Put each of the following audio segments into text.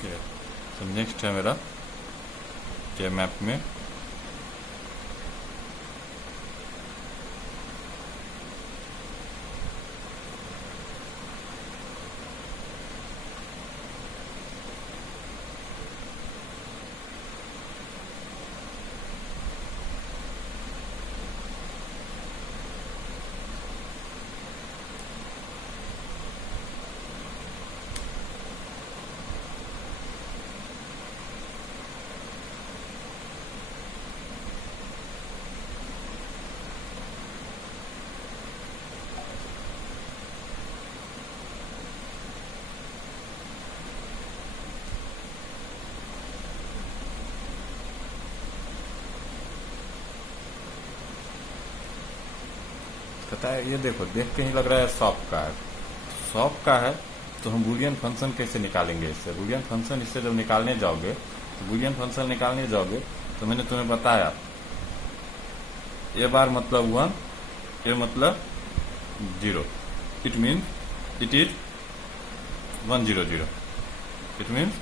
Okay, तो next है मेरा के मैप में कहता है ये देखो, देख के ही लग रहा है शॉप का है। शॉप का है तो हम बूलियन फंक्शन कैसे निकालेंगे इससे? बूलियन फंक्शन इससे जब निकालने जाओगे तो बूलियन फंक्शन निकालने जाओगे तो मैंने तुम्हें बताया ए बार मतलब 1, ए मतलब 0, it means it is 100, it means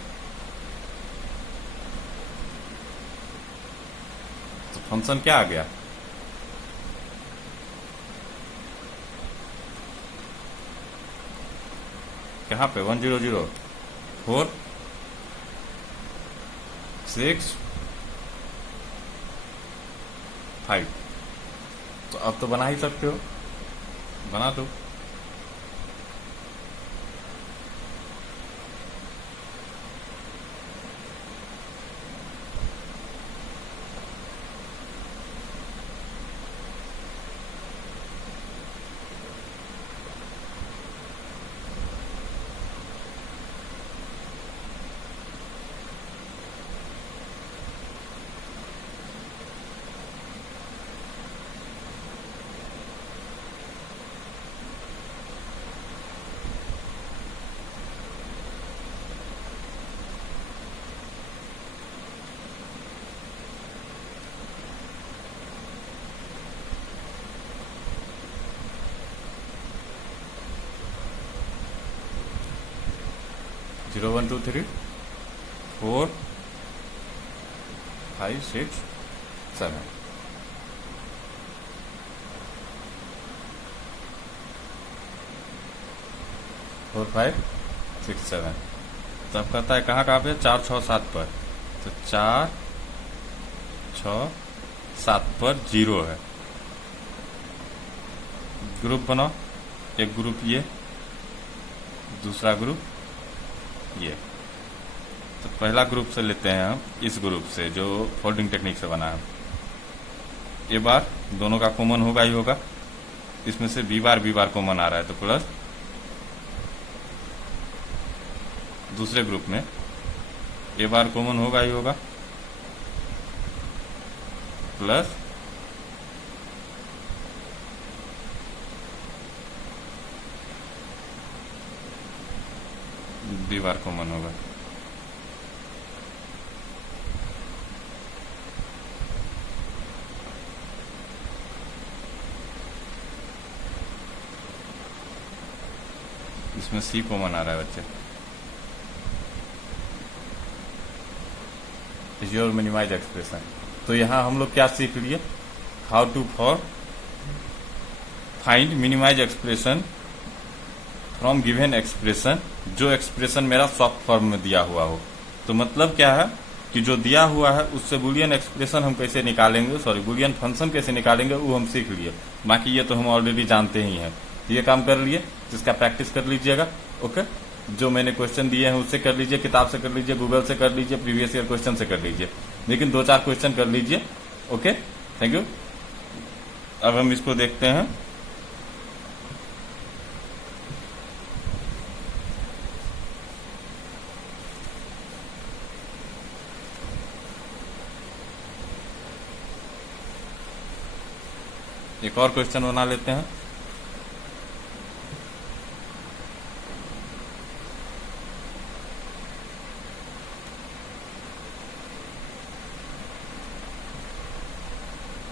तो फंक्शन क्या आ गया? कहाँ पे 100, 4, 6, 5। तो अब तो बना ही सकते हो, बना दो। जीरो 1 2 3 4 5 6 7। फोर 5 6 7। तब कहता है कहाँ कहाँ पे? 4 6 7 पर। तो 4 6 7 पर 0 है। ग्रुप बनाओ, एक ग्रुप ये, दूसरा ग्रुप ये। तो पहला ग्रुप से लेते हैं हम, इस ग्रुप से जो फोल्डिंग टेक्निक से बना है। ए बार दोनों का कॉमन होगा ही होगा, इसमें से बी बार कॉमन आ रहा है तो प्लस, दूसरे ग्रुप में ए बार कॉमन होगा ही होगा प्लस बी बार कॉमन होगा। इसमें सी कॉमन आ रहा है बच्चे। Is your minimize expression. तो यहां हम लोग क्या सीख लिए? How to find minimize expression from given expression, जो एक्सप्रेशन मेरा सॉफ्ट फॉर्म में दिया हुआ हो। तो मतलब क्या है कि जो दिया हुआ है उससे बुलियन एक्सप्रेशन हम कैसे निकालेंगे, सॉरी बुलियन फंक्शन कैसे निकालेंगे वो हम सीख लिए। बाकी ये तो हम ऑलरेडी जानते ही हैं। ये काम कर लिए, जिसका प्रैक्टिस कर लीजिएगा। ओके, जो मैंने क्वेश्चन दिए हैं उससे कर लीजिए, किताब से कर लीजिए, गूगल से कर लीजिए, प्रीवियस ईयर क्वेश्चन से कर लीजिए, लेकिन 2-4 क्वेश्चन कर लीजिए। Okay, thank you. अब हम इसको देखते हैं। एक और क्वेश्चन बना लेते हैं।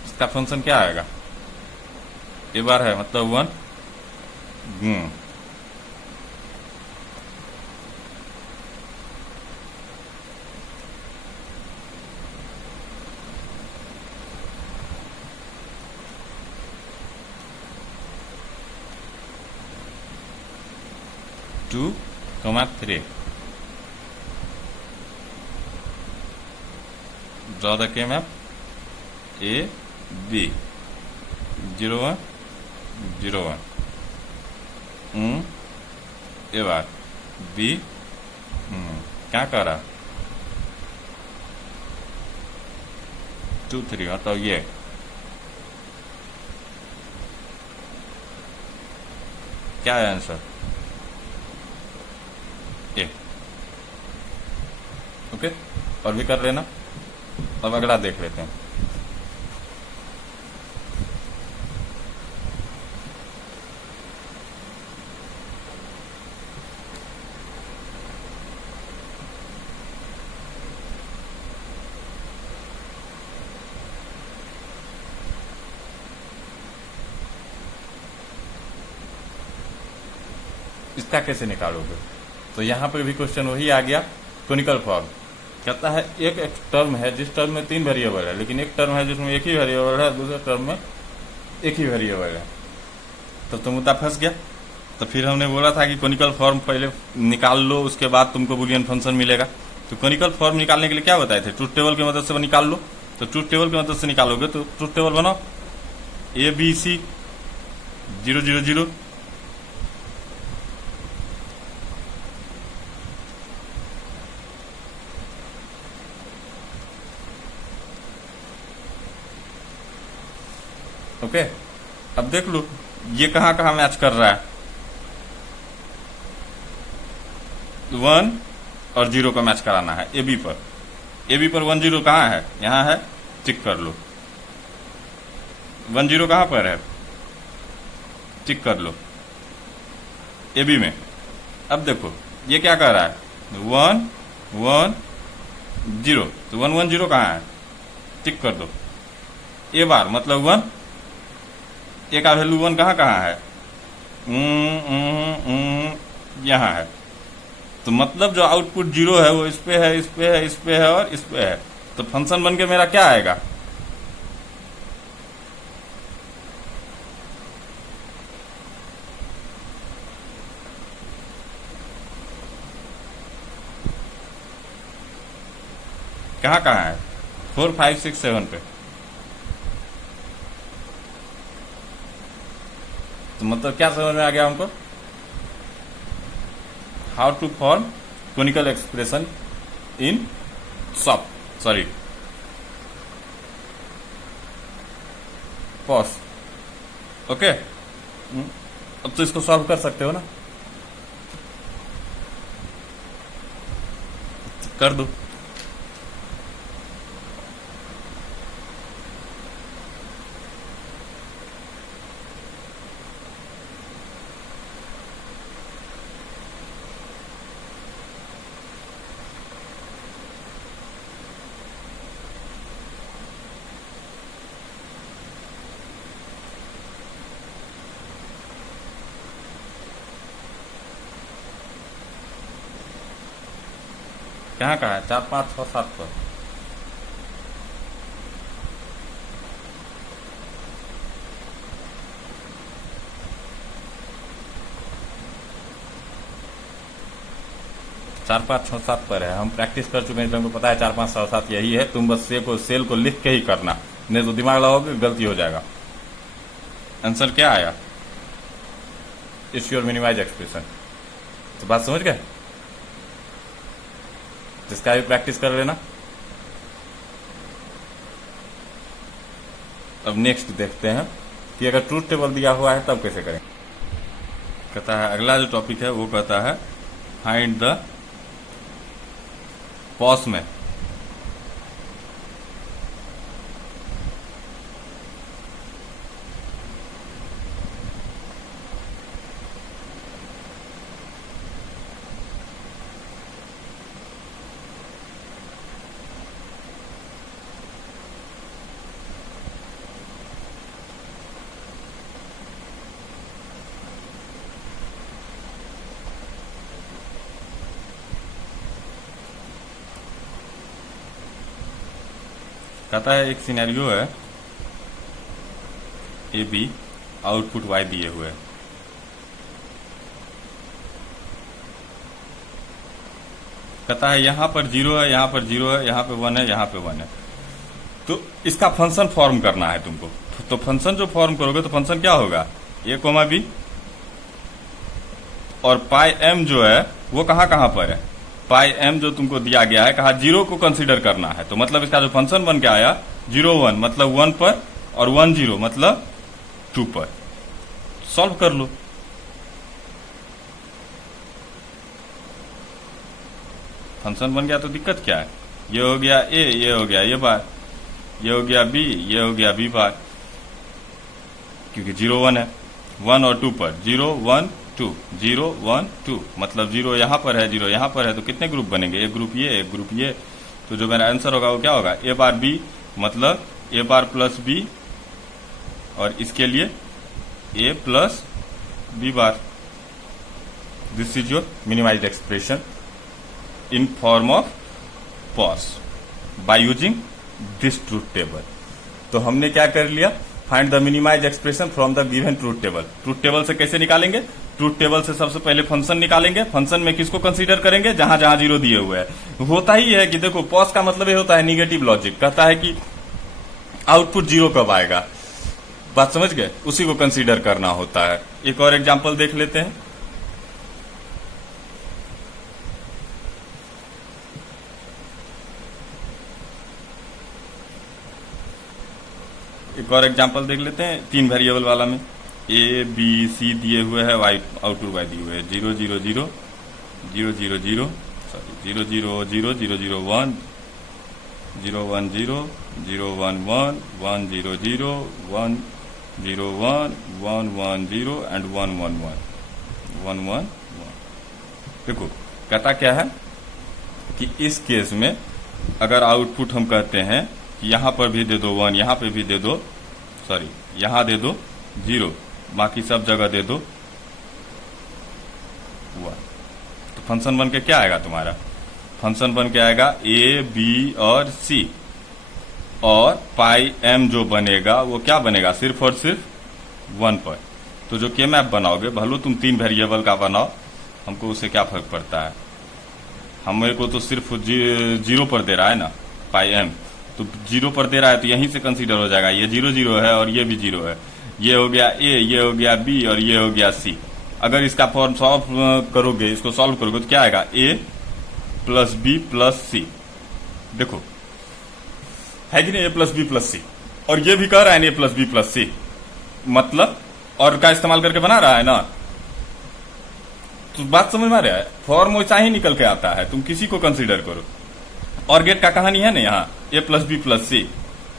इसका फंक्शन क्या आएगा? ए बार है मतलब 1 गुण 2, 3. Draw the K map. A, B, 0, 1, 0, 1. A bar B. क्या कर रहा? 2, 3. मतलब ये क्या है आंसर? ए. ओके, और भी कर लेना. अब अगला देख लेते हैं. इसका कैसे निकालोगे? तो यहां पर भी क्वेश्चन वही आ गया, कोनिकल फॉर्म. कहता है एक टर्म है जिस टर्म में 3 वेरिएबल है, लेकिन एक टर्म है जिसमें एक ही वेरिएबल है, दूसरे टर्म में एक ही वेरिएबल है. तो मुद्दा फंस गया. तो फिर हमने बोला था कि कोनिकल फॉर्म पहले निकाल लो, उसके बाद तुमको बूलियन फंक्शन मिलेगा. तो कोनिकल फॉर्म निकालने के लिए क्या बताए थे? ट्रूथ टेबल की मदद से निकाल लो. तो ट्रूथ टेबल की मदद से निकालोगे तो ट्रूथ टेबल बनाओ. ABC 0, 0, 0. ओके, अब देख लो ये कहां कहां मैच कर रहा है. 1 और 0 का मैच कराना है AB पर. AB पर 1, 0 कहां है? यहां है, टिक कर लो. 1, 0 कहां पर है? टिक कर लो AB में. अब देखो ये क्या कर रहा है? 1, 1, 0. तो 1, 1, 0 कहां है? टिक कर दो. A बार मतलब 1. ए का वैल्यू 1 कहां कहां है? यहां है. तो मतलब जो आउटपुट 0 है वो इस पे है, इस पे है, इस पे है और इस पे है. तो फंक्शन बन के मेरा क्या आएगा? कहां कहां है? 4, 5, 6, 7 पे. तो मतलब क्या समझ में आ गया हमको? How to form canonical expression in POS. Okay, अब तो इसको सॉल्व कर सकते हो ना? कर दो. कहाँ कहाँ है? 4, 5, 6, 7 पर. चार पाँच छः सात पर है. हम प्रैक्टिस कर चुके हैं, तुमको पता है 4, 5, 6, 7 यही है. तुम बस सेल को लिख के ही करना, नहीं तो दिमाग लगाओगे गलती हो जाएगा. आंसर क्या आया? It's your minimize expression. तो बात समझ गए? जिसका भी प्रैक्टिस कर लेना. अब नेक्स्ट देखते हैं कि अगर ट्रूथ टेबल दिया हुआ है तब कैसे करें. कहता है अगला जो टॉपिक है वो कहता है फाइंड द पॉस में कहता है एक सिनेरियो है AB आउटपुट Y दिए हुए है. कहता है यहां पर 0 है, यहां पर 0 है, यहां पे 1 है, यहां पे 1 है। तो इसका फंक्शन फॉर्म करना है तुमको। तो फंक्शन जो फॉर्म करोगे तो फंक्शन क्या होगा, a कोमा बी, और पाई एम जो है वो कहां कहां पर है, पाई एम जो तुमको दिया गया है कहा 0 को कंसीडर करना है। तो मतलब इसका जो फंक्शन बन के आया 0 1 मतलब 1 पर, और 1 0 मतलब 2 पर। सॉल्व कर लो। फंक्शन बन गया तो दिक्कत क्या है, ये हो गया ए, ये हो गया ये बार, ये हो गया बी, ये हो गया बी बार, क्योंकि 0 1 है, 1 और 2 पर 0 1 2, 0 1 2 मतलब 0 यहां पर है, 0 यहां पर है, तो कितने ग्रुप बनेंगे, एक ग्रुप ये, एक ग्रुप ये। तो जो मेरा आंसर होगा वो क्या होगा, ए बार बी मतलब ए बार प्लस बी, और इसके लिए A plus B bar. This is your minimized expression in form of POS by using this truth table. तो हमने क्या कर लिया, find the minimize expression from the given truth table. Truth table से कैसे निकालेंगे, ट्रूथ टेबल से सबसे पहले फंक्शन निकालेंगे। फंक्शन में किसको कंसीडर करेंगे, जहां जहां 0 दिए हुए हैं। होता ही है कि देखो पॉज का मतलब ये होता है निगेटिव लॉजिक, कहता है कि आउटपुट 0 कब आएगा, बात समझ गए, उसी को कंसीडर करना होता है। एक और एग्जाम्पल देख लेते हैं। एक और एग्जाम्पल देख लेते हैं 3 वेरिएबल वाला में। ए बी सी दिए हुए है, वाई आउटपुट वाई दिए हुए है, 0 0 0 0 0 0 सॉरी 0 0 0 0 0 1 0 1 0 0 1 1 1 0 0 1 0 1 1 1 0 एंड 1 1 1 1 1 1। देखो कहता क्या है कि इस केस में अगर आउटपुट हम कहते हैं कि यहां पर भी दे दो 1, यहां पे भी दे दो, सॉरी यहां दे दो 0, बाकी सब जगह दे दो 1, तो फंक्शन बन के क्या आएगा तुम्हारा, फंक्शन बन के आएगा ए बी और सी, और पाई एम जो बनेगा वो क्या बनेगा, सिर्फ और सिर्फ 1 पर। तो जो के मैप बनाओगे, भलो तुम 3 वेरिएबल का बनाओ, हमको उससे क्या फर्क पड़ता है, हमें को तो सिर्फ 0 पर दे रहा है ना पाई एम, तो 0 पर दे रहा है तो यहीं से कंसीडर हो जाएगा, ये 0 0 है और ये भी 0 है, ये हो गया ए, ये हो गया बी और ये हो गया सी। अगर इसका फॉर्म सॉल्व करोगे, इसको सॉल्व करोगे तो क्या आएगा, ए प्लस बी प्लस सी। देखो है कि नहीं, ए प्लस बी प्लस सी, और ये भी कह रहा है ए प्लस बी प्लस सी, मतलब और का इस्तेमाल करके बना रहा है ना। तो बात समझ में आ रहा है, फॉर्म वैसा ही निकल के आता है, तुम किसी को कंसीडर करो। और गेट का कहानी है ना, यहाँ ए प्लस बी प्लस सी,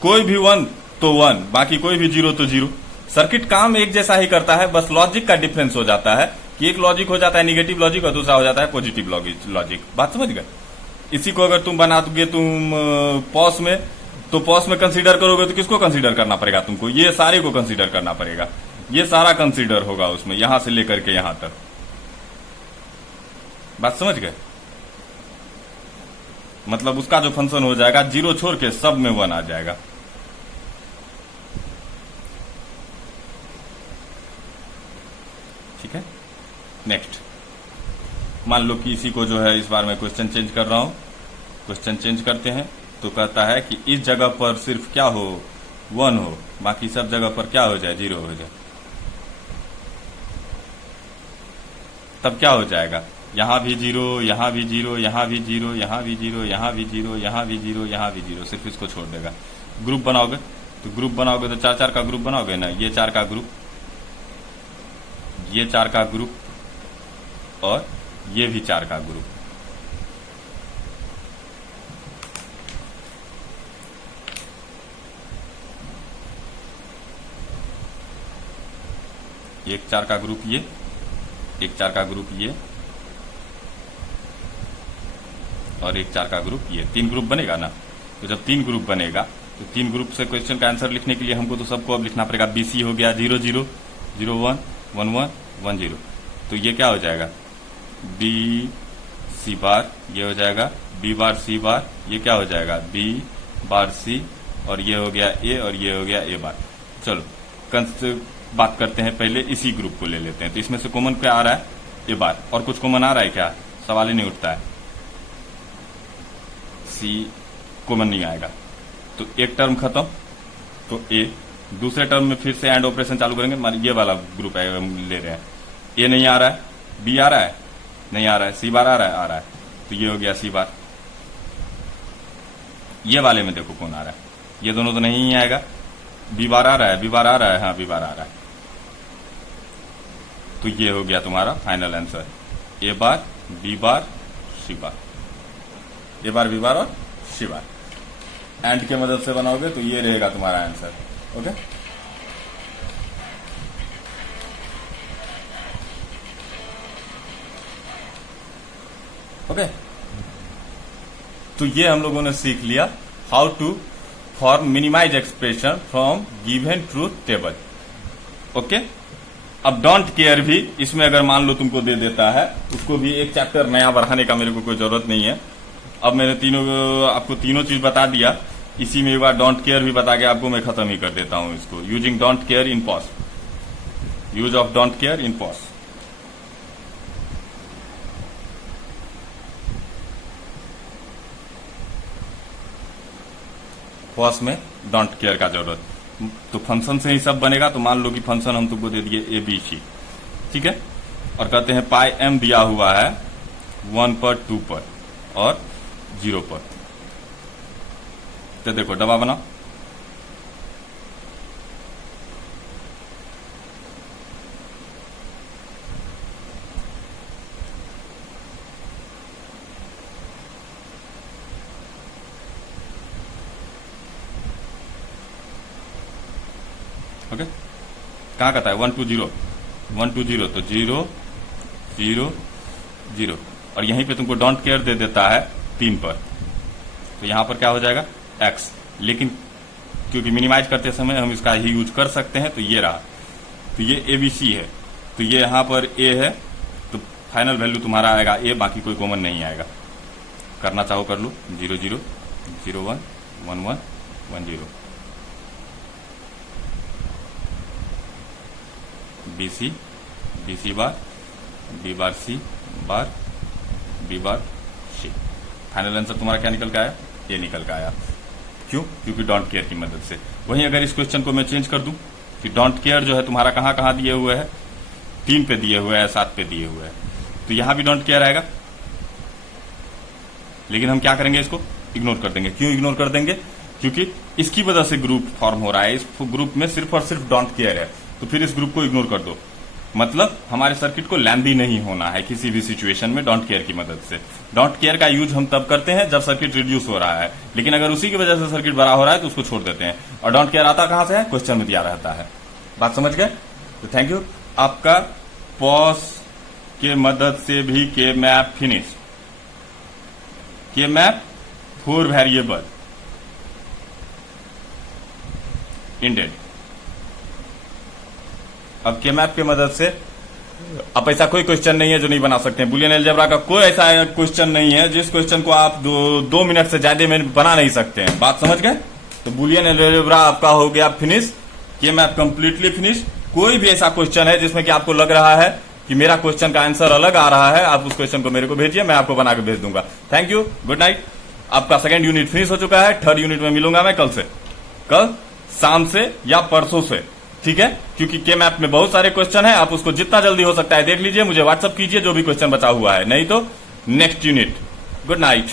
कोई भी 1 तो 1, बाकी कोई भी 0 तो 0। सर्किट काम एक जैसा ही करता है, बस लॉजिक का डिफरेंस हो जाता है कि एक लॉजिक हो जाता है निगेटिव लॉजिक और दूसरा हो जाता है पॉजिटिव लॉजिक। बात समझ गए। इसी को अगर तुम बना दोगे तुम पॉस में, तो पॉस में कंसीडर करोगे तो किसको कंसीडर करना पड़ेगा तुमको, ये सारे को कंसीडर करना पड़ेगा, ये सारा कंसीडर होगा उसमें, यहां से लेकर के यहां तक। बात समझ गए, मतलब उसका जो फंक्शन हो जाएगा 0 छोड़ के सब में 1 आ जाएगा। ठीक है, नेक्स्ट मान लो कि इसी को जो है इस बार मैं क्वेश्चन चेंज कर रहा हूं, क्वेश्चन चेंज करते हैं तो कहता है कि इस जगह पर सिर्फ क्या हो, 1 हो, बाकी सब जगह पर क्या हो जाए, 0 हो जाए। तब क्या हो जाएगा, यहां भी 0, यहां भी 0, यहां भी 0, यहां भी 0, यहां भी 0, यहां भी 0, यहां भी 0, सिर्फ इसको छोड़ देगा। ग्रुप बनाओगे तो ग्रुप बनाओगे तो 4 का ग्रुप बनाओगे ना, ये 4 का ग्रुप, ये 4 का ग्रुप और ये भी 4 का ग्रुप। एक 4 का ग्रुप ये, एक 4 का ग्रुप ये, और एक 4 का ग्रुप ये, 3 ग्रुप बनेगा ना। तो जब 3 ग्रुप बनेगा तो 3 ग्रुप से क्वेश्चन का आंसर लिखने के लिए हमको तो सबको अब लिखना पड़ेगा। बीसी हो गया 0 0 0 1 1 1 1 0, तो ये क्या हो जाएगा, बी सी बार, ये हो जाएगा बी बार सी बार, ये क्या हो जाएगा बी बार सी, और ये हो गया ए और ये हो गया ए बार। चलो बात करते हैं, पहले इसी ग्रुप को ले लेते हैं। तो इसमें से कॉमन क्या आ रहा है, ए बार, और कुछ कॉमन आ रहा है क्या, सवाल ही नहीं उठता है। सी कॉमन नहीं आएगा, तो एक टर्म खत्म, तो ए। दूसरे टर्म में फिर से एंड ऑपरेशन चालू करेंगे, मान ये वाला ग्रुप है हम ले रहे हैं, ए नहीं आ रहा है, बी आ रहा है, नहीं आ रहा है, सी बार आ रहा है, तो ये हो गया सी बार। ये वाले में देखो कौन आ रहा है, ये दोनों तो नहीं आएगा, बी बार आ रहा है, बी बार आ रहा है, हाँ बी बार आ रहा है, तो ये हो गया तुम्हारा फाइनल आंसर, ए बार बी बार सी बार, ए बार बी बार और सी बार। एंड के मदद से बनाओगे तो ये रहेगा तुम्हारा आंसर। ओके, ओके, तो ये हम लोगों ने सीख लिया how to form minimize expression from given truth table. Okay, अब डोंट केयर भी इसमें अगर मान लो तुमको दे देता है, उसको भी एक चैप्टर नया बढ़ाने का मेरे को कोई जरूरत नहीं है। अब मैंने आपको तीनों चीज बता दिया, इसी में एक बार डोंट केयर भी बता के आपको मैं खत्म ही कर देता हूं इसको। Using don't care in pause, use of don't care in pause. Pause में डोंट केयर का जरूरत, तो फंक्शन से ही सब बनेगा। तो मान लो कि फंक्शन हम तुमको दे दिए ए बी सी, ठीक है, और कहते हैं पाई एम दिया हुआ है 1 पर 2 पर और 0 पर, तो देखो डब्बा बनाओ, ओके, कहाँ कहता है 1 2 0 1 2 0, तो 0 0 0, और यहीं पे तुमको डोंट केयर दे देता है 3 पर, तो यहां पर क्या हो जाएगा x, लेकिन क्योंकि मिनिमाइज करते समय हम इसका ही यूज कर सकते हैं, तो ये रहा, तो ये ABC है, तो ये यहां पर a है, तो फाइनल वैल्यू तुम्हारा आएगा a, बाकी कोई कॉमन नहीं आएगा। करना चाहो कर लो, 0 0 0 1 1 1 1 0, BC BC बार B बार C बार B बार C। फाइनल आंसर तुम्हारा क्या निकल के आया, ये निकल के आया। क्यों? क्योंकि डोंट केयर की मदद से। वहीं अगर इस क्वेश्चन को मैं चेंज कर दूं कि डोंट केयर जो है तुम्हारा कहां कहां दिए हुए है, 3 पे दिए हुए है, 7 पे दिए हुए है, तो यहां भी डोंट केयर आएगा, लेकिन हम क्या करेंगे, इसको इग्नोर कर देंगे। क्यों इग्नोर कर देंगे? क्योंकि इसकी वजह से ग्रुप फॉर्म हो रहा है, इस ग्रुप में सिर्फ और सिर्फ डोंट केयर है, तो फिर इस ग्रुप को इग्नोर कर दो। मतलब हमारे सर्किट को लैम्बी नहीं होना है किसी भी सिचुएशन में डोंट केयर की मदद से। डोंट केयर का यूज हम तब करते हैं जब सर्किट रिड्यूस हो रहा है, लेकिन अगर उसी की वजह से सर्किट बड़ा हो रहा है तो उसको छोड़ देते हैं। और डोंट केयर आता कहां से है, क्वेश्चन में दिया रहता है। बात समझ गए? तो थैंक यू। आपका पॉज के मदद से भी के मैप फिनिश, के मैप 4 वेरिएबल इंडेड। अब के मैप के मदद से अब ऐसा कोई क्वेश्चन नहीं है जो नहीं बना सकते हैं। बुलियन अलजेब्रा का कोई ऐसा क्वेश्चन नहीं है जिस क्वेश्चन को आप 2 मिनट से ज्यादा में बना नहीं सकते हैं। बात समझ गए? तो बुलियन अलजेब्रा आपका हो गया फिनिश, के मैप कंप्लीटली फिनिश। कोई भी ऐसा क्वेश्चन है जिसमें कि आपको लग रहा है कि मेरा क्वेश्चन का आंसर अलग आ रहा है, आप उस क्वेश्चन को मेरे को भेजिए, मैं आपको बना के भेज दूंगा। Thank you, good night. आपका सेकंड यूनिट फिनिश हो चुका है। थर्ड यूनिट में मिलूंगा मैं कल से, कल शाम से या परसों से, ठीक है? क्योंकि के मैप में बहुत सारे क्वेश्चन है, आप उसको जितना जल्दी हो सकता है देख लीजिए, मुझे व्हाट्सअप कीजिए जो भी क्वेश्चन बचा हुआ है, नहीं तो नेक्स्ट यूनिट। Good night.